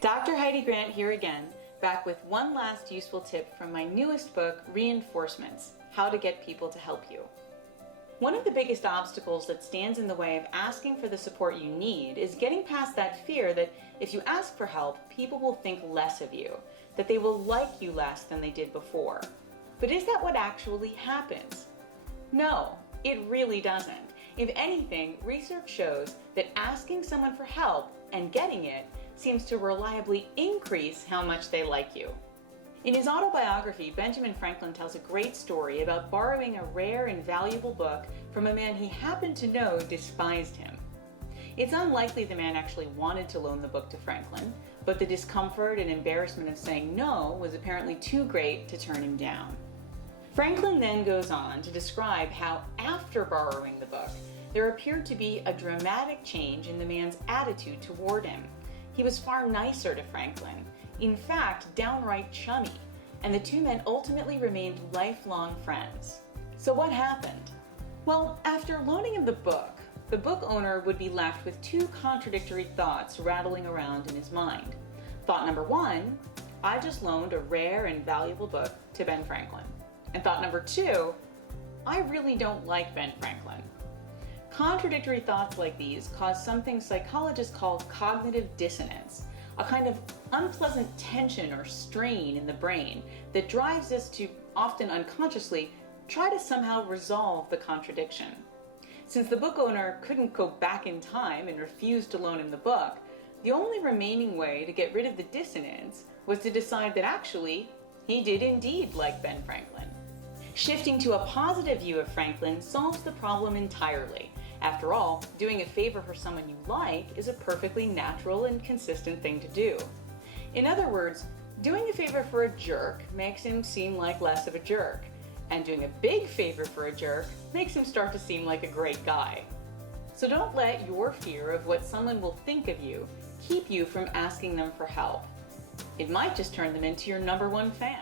Dr. Heidi Grant here again, back with one last useful tip from my newest book, Reinforcements: How to Get People to Help You. One of the biggest obstacles that stands in the way of asking for the support you need is getting past that fear that if you ask for help, people will think less of you, that they will like you less than they did before. But is that what actually happens? No, it really doesn't. If anything, research shows that asking someone for help and getting it seems to reliably increase how much they like you. In his autobiography, Benjamin Franklin tells a great story about borrowing a rare and valuable book from a man he happened to know despised him. It's unlikely the man actually wanted to loan the book to Franklin, but the discomfort and embarrassment of saying no was apparently too great to turn him down. Franklin then goes on to describe how, after borrowing the book, there appeared to be a dramatic change in the man's attitude toward him. He was far nicer to Franklin, in fact, downright chummy, and the two men ultimately remained lifelong friends. So what happened? Well, after loaning him the book owner would be left with two contradictory thoughts rattling around in his mind. Thought number one, I just loaned a rare and valuable book to Ben Franklin. And thought number two, I really don't like Ben Franklin. Contradictory thoughts like these cause something psychologists call cognitive dissonance, a kind of unpleasant tension or strain in the brain that drives us to, often unconsciously, try to somehow resolve the contradiction. Since the book owner couldn't go back in time and refused to loan him the book, the only remaining way to get rid of the dissonance was to decide that actually, he did indeed like Ben Franklin. Shifting to a positive view of Franklin solves the problem entirely. After all, doing a favor for someone you like is a perfectly natural and consistent thing to do. In other words, doing a favor for a jerk makes him seem like less of a jerk, and doing a big favor for a jerk makes him start to seem like a great guy. So don't let your fear of what someone will think of you keep you from asking them for help. It might just turn them into your #1 fan.